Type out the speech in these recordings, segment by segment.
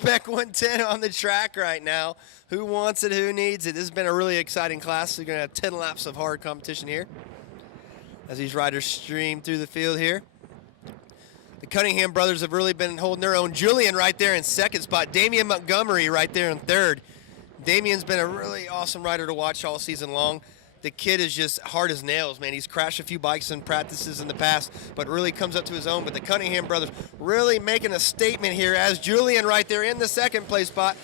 Spec 110 on the track right now. Who wants it? Who needs it? This has been a really exciting class. We're going to have 10 laps of hard competition here as these riders stream through the field here. The Cunningham brothers have really been holding their own. Julian right there in second spot. Damian Montgomery right there in third. Damian's been a really awesome rider to watch all season long. The kid is just hard as nails, man. He's crashed a few bikes in practices in the past, but really comes up to his own. But the Cunningham brothers really making a statement here as Julian right there in the second place spot.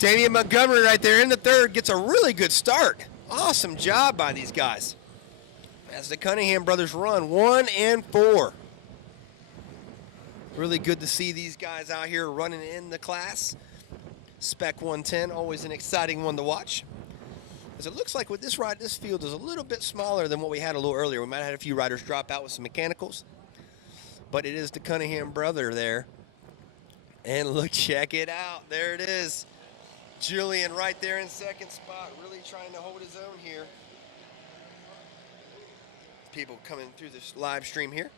Damian Montgomery right there in the third gets a really good start. Awesome job by these guys as the Cunningham brothers run 1 and 4. Really good to see these guys out here running in the class. Spec 110, always an exciting one to watch. As it looks like with this ride, this field is a little bit smaller than what we had a little earlier. We might have had a few riders drop out with some mechanicals, but it is the Cunningham brother there. And look, check it out. There it is. Julian right there in second spot, really trying to hold his own here. People coming through this live stream here.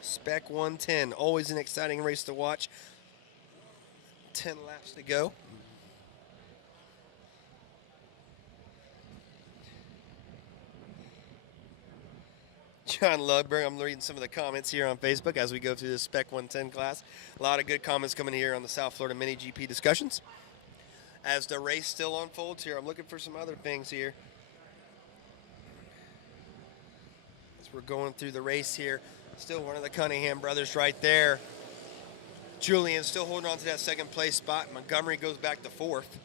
Spec 110, always an exciting race to watch. 10 laps to go. John Ludberg, I'm reading some of the comments here on Facebook as we go through this Spec 110 class. A lot of good comments coming here on the South Florida Mini GP discussions. As the race still unfolds here, I'm looking for some other things here. As we're going through the race here, still one of the Cunningham brothers right there. Julian still holding on to that second place spot. Montgomery goes back to fourth.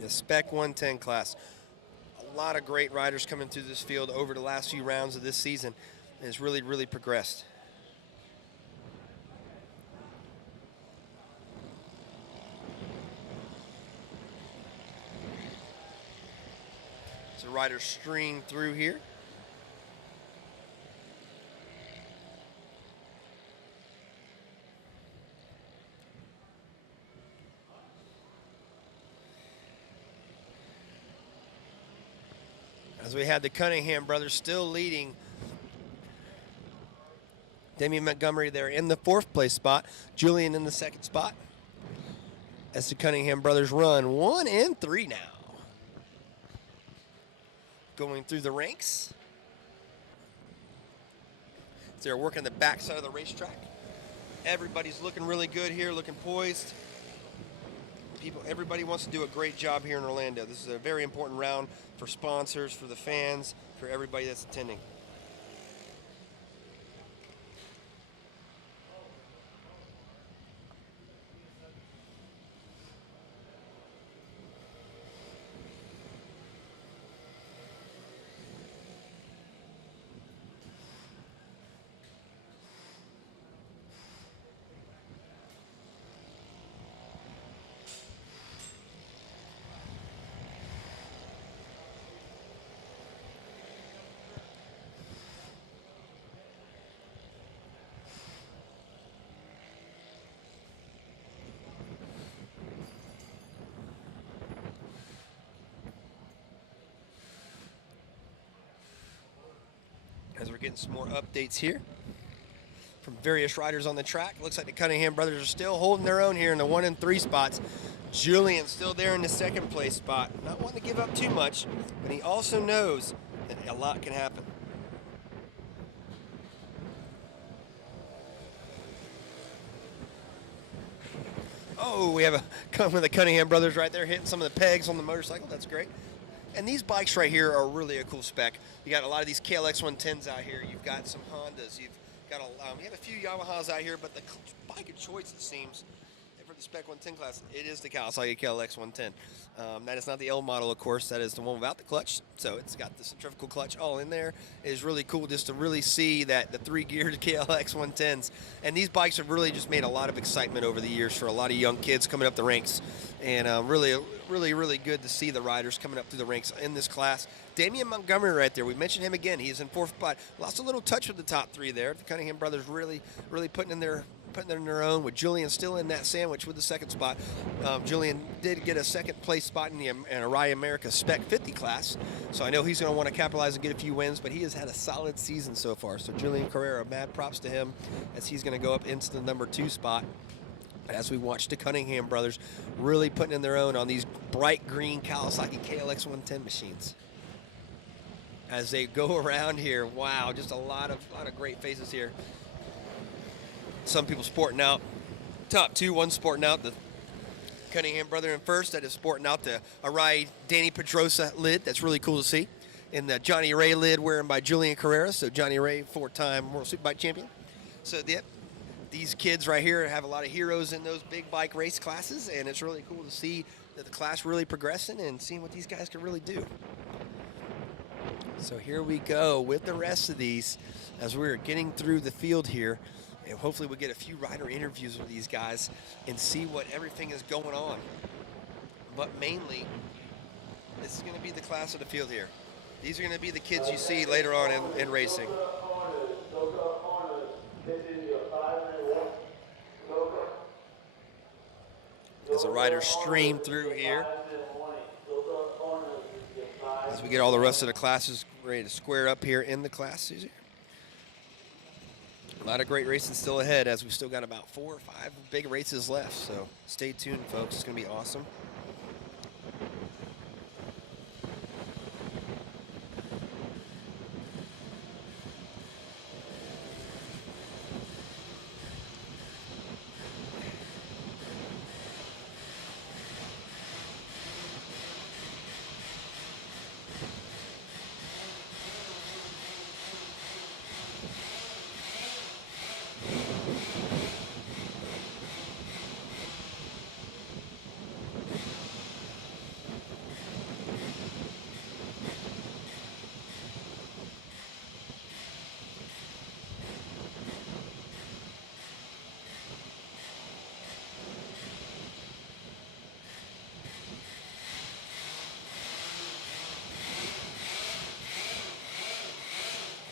The Spec 110 class. A lot of great riders coming through this field over the last few rounds of this season. And it's really, really progressed. So riders stream through here. As we had the Cunningham brothers still leading. Damian Montgomery there in the fourth place spot. Julian in the second spot. As the Cunningham brothers run 1 and 3 now. Going through the ranks. They're working the backside of the racetrack. Everybody's looking really good here, looking poised. Everybody wants to do a great job here in Orlando. This is a very important round for sponsors, for the fans, for everybody that's attending. As we're getting some more updates here from various riders on the track. Looks like the Cunningham brothers are still holding their own here in the 1 and 3 spots. Julian still there in the second place spot. Not wanting to give up too much, but he also knows that a lot can happen. Oh, we have a come with the Cunningham brothers right there hitting some of the pegs on the motorcycle. That's great. And these bikes right here are really a cool spec. You got a lot of these KLX 110s out here. You've got some Hondas. You've got you have a few Yamahas out here, but the bike of choice, it seems, for the Spec 110 class, it is the Kawasaki KLX 110. That is not the L model, of course. That is the one without the clutch. So it's got the centrifugal clutch all in there. It is really cool just to really see that the 3-geared KLX 110s. And these bikes have really just made a lot of excitement over the years for a lot of young kids coming up the ranks. And really good to see the riders coming up through the ranks in this class. Damian Montgomery right there. We mentioned him again. He's in 4th spot. Lost a little touch with the top 3 there. The Cunningham brothers really putting putting in their own with Julian still in that sandwich with the second spot. Julian did get a second place spot in the Araya America Spec 50 class, so I know he's going to want to capitalize and get a few wins, but he has had a solid season so far. So Julian Carrera, mad props to him as he's going to go up into the number 2 spot. As we watch the Cunningham brothers really putting in their own on these bright green Kawasaki KLX 110 machines. As they go around here, wow, just a lot of great faces here. Some people sporting out top 2, one sporting out the Cunningham brother in first, that is sporting out the Arai Danny Pedrosa lid. That's really cool to see. And the Johnny Ray lid wearing by Julian Carrera. So Johnny Ray, 4-time World Superbike champion. So these kids right here have a lot of heroes in those big bike race classes, and it's really cool to see that the class really progressing and seeing what these guys can really do. So here we go with the rest of these as we're getting through the field here, and hopefully we'll get a few rider interviews with these guys and see what everything is going on. But mainly, this is going to be the class of the field here. These are going to be the kids you see later on in racing. As the riders stream through here, as we get all the rest of the classes ready to square up here in the classes. A lot of great racing still ahead, as we've still got about 4 or 5 big races left. So stay tuned, folks. It's going to be awesome.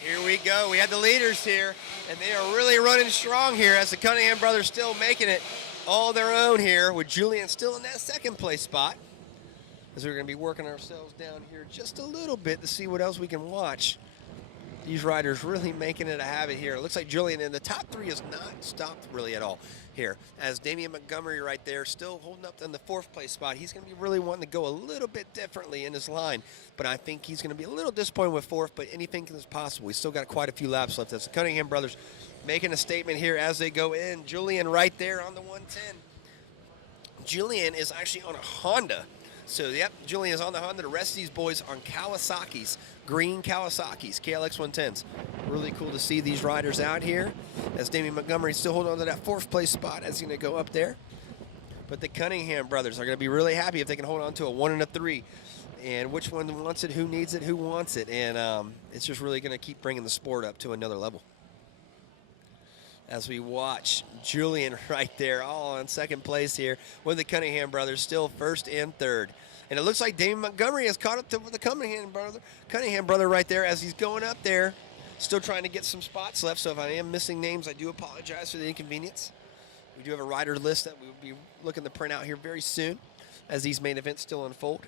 Here we go. We had the leaders here, and they are really running strong here as the Cunningham brothers still making it all their own here, with Julian still in that second place spot. As we're going to be working ourselves down here just a little bit to see what else we can watch. These riders really making it a habit here. It looks like Julian in the top 3 has not stopped really at all here. As Damian Montgomery right there still holding up in the 4th place spot. He's going to be really wanting to go a little bit differently in his line. But I think he's going to be a little disappointed with 4th, but anything is possible. He's still got quite a few laps left. As the Cunningham brothers making a statement here as they go in. Julian right there on the 110. Julian is actually on a Honda. So, yep, Julian is on the Honda. The rest of these boys on Kawasaki's, green Kawasaki's, KLX 110s. Really cool to see these riders out here. As Damian Montgomery still holding on to that 4th place spot as he's going to go up there. But the Cunningham brothers are going to be really happy if they can hold on to a 1 and a 3. And which one wants it, who needs it, who wants it. And it's just really going to keep bringing the sport up to another level. As we watch Julian right there, all in 2nd place here with the Cunningham brothers, still 1st and 3rd. And it looks like Damian Montgomery has caught up to the Cunningham brother right there as he's going up there, still trying to get some spots left. So if I am missing names, I do apologize for the inconvenience. We do have a rider list that we will be looking to print out here very soon as these main events still unfold.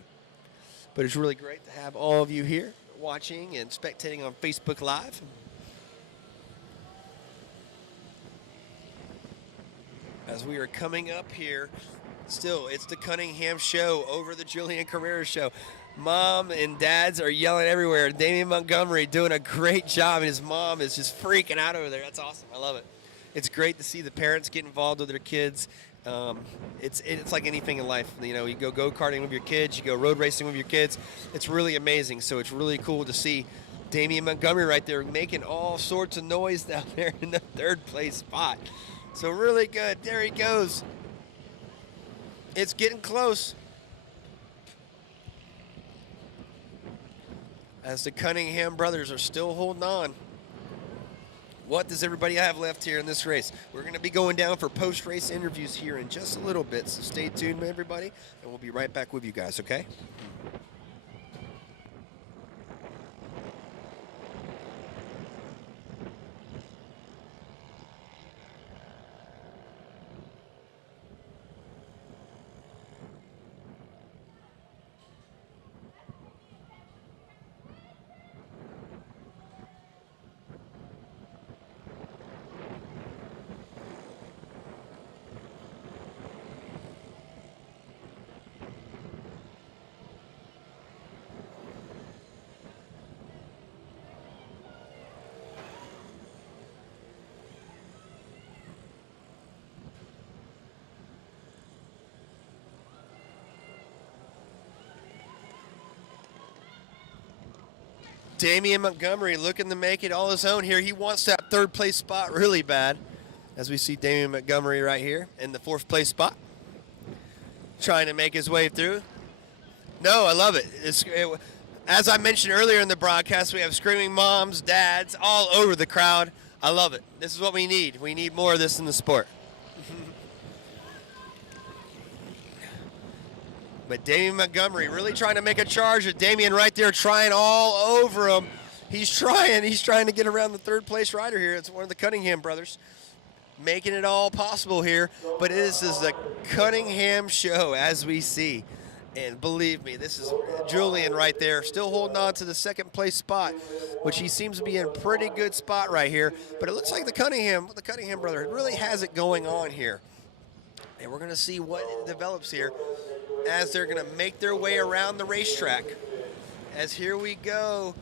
But it's really great to have all of you here watching and spectating on Facebook Live. As we are coming up here, still, it's the Cunningham show over the Julian Carrera show. Mom and dads are yelling everywhere. Damian Montgomery doing a great job, and his mom is just freaking out over there. That's awesome. I love it. It's great to see the parents get involved with their kids. It's like anything in life. You know, you go go-karting with your kids, you go road racing with your kids. It's really amazing. So it's really cool to see Damian Montgomery right there making all sorts of noise down there in the 3rd place spot. So really good. There he goes. It's getting close. As the Cunningham brothers are still holding on. What does everybody have left here in this race? We're going to be going down for post-race interviews here in just a little bit. So stay tuned, everybody, and we'll be right back with you guys, okay? Damian Montgomery looking to make it all his own here. He wants that third place spot really bad. As we see Damian Montgomery right here in the fourth place spot. Trying to make his way through. No, I love it. As I mentioned earlier in the broadcast, we have screaming moms, dads, all over the crowd. I love it. This is what we need. We need more of this in the sport. But Damian Montgomery really trying to make a charge. Damian right there trying all over him. He's trying to get around the third place rider here. It's one of the Cunningham brothers making it all possible here. But this is the Cunningham show as we see. And believe me, this is Julian right there, still holding on to the second place spot, which he seems to be in a pretty good spot right here. But it looks like the Cunningham brother really has it going on here. And we're going to see what develops here as they're going to make their way around the racetrack. As here we go.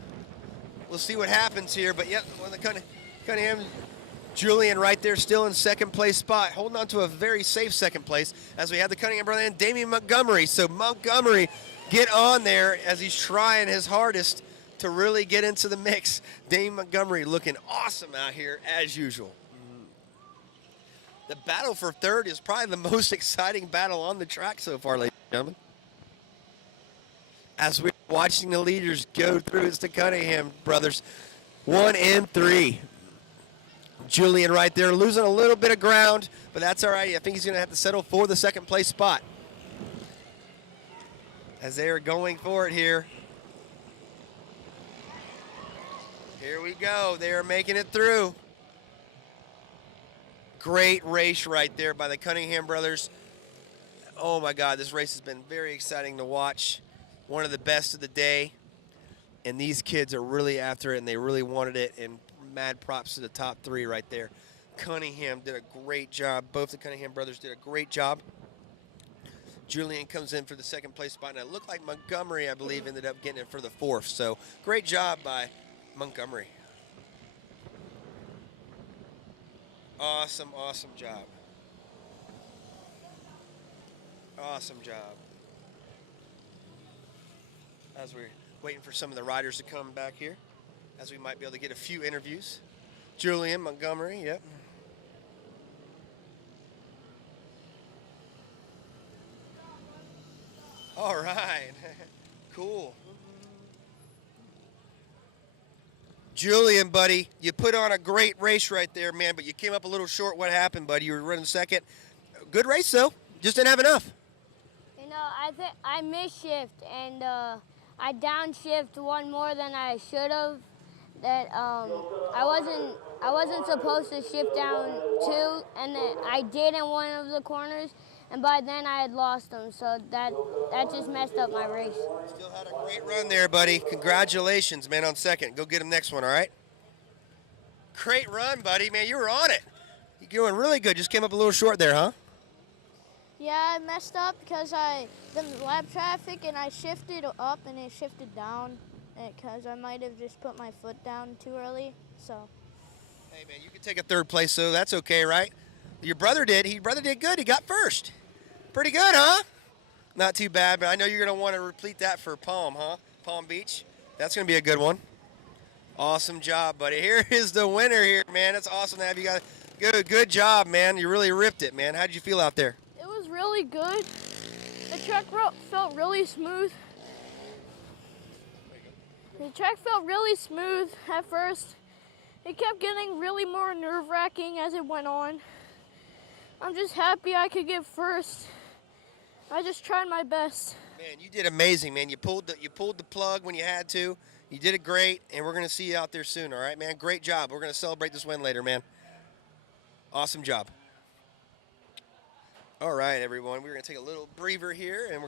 We'll see what happens here. But yep, when the Cunningham, Julian right there still in second place spot, holding on to a very safe second place as we have the Cunningham brother and Damian Montgomery. So Montgomery get on there as he's trying his hardest to really get into the mix. Damian Montgomery looking awesome out here as usual. The battle for third is probably the most exciting battle on the track so far, ladies and gentlemen. As we're watching the leaders go through, it's the Cunningham brothers, 1 and 3. Julian right there losing a little bit of ground, but that's all right. I think he's going to have to settle for the second place spot. As they are going for it here. Here we go. They are making it through. Great race right there by the Cunningham brothers. Oh my God, this race has been very exciting to watch. One of the best of the day. And these kids are really after it and they really wanted it. And mad props to the top three right there. Cunningham did a great job. Both the Cunningham brothers did a great job. Julian comes in for the second place spot. And it looked like Montgomery, I believe, ended up getting it for the fourth. So great job by Montgomery. Awesome, awesome job. Awesome job. As we're waiting for some of the riders to come back here, as we might be able to get a few interviews. Julian Montgomery, yep. All right, cool. Julian, buddy, you put on a great race right there, man, but you came up a little short. What happened, buddy? You were running second. Good race, though. Just didn't have enough. You know, I missed shift, and I downshift one more than I should have. That I wasn't supposed to shift down two, and then I did in one of the corners, and by then I had lost them, so that just messed up my race. Still had a great run there, buddy. Congratulations, man, on second. Go get him next one, all right? Great run, buddy, man. You were on it. You're doing really good. Just came up a little short there, huh? Yeah, I messed up because the lap traffic and I shifted up and it shifted down because I might have just put my foot down too early. So. Hey man, you can take a third place, so that's okay, right? Your brother did. Brother did good. He got first. Pretty good, huh? Not too bad, but I know you're gonna want to repeat that for Palm, huh? Palm Beach. That's gonna be a good one. Awesome job, buddy. Here is the winner here, man. It's awesome to have you guys. Good job, man. You really ripped it, man. How did you feel out there? Really good. The track felt really smooth. The track felt really smooth at first. It kept getting really more nerve-wracking as it went on. I'm just happy I could get first. I just tried my best. Man, you did amazing, man. You pulled the plug when you had to. You did it great, and we're gonna see you out there soon. All right, man. Great job. We're gonna celebrate this win later, man. Awesome job. All right, everyone, we're going to take a little breather here, and we're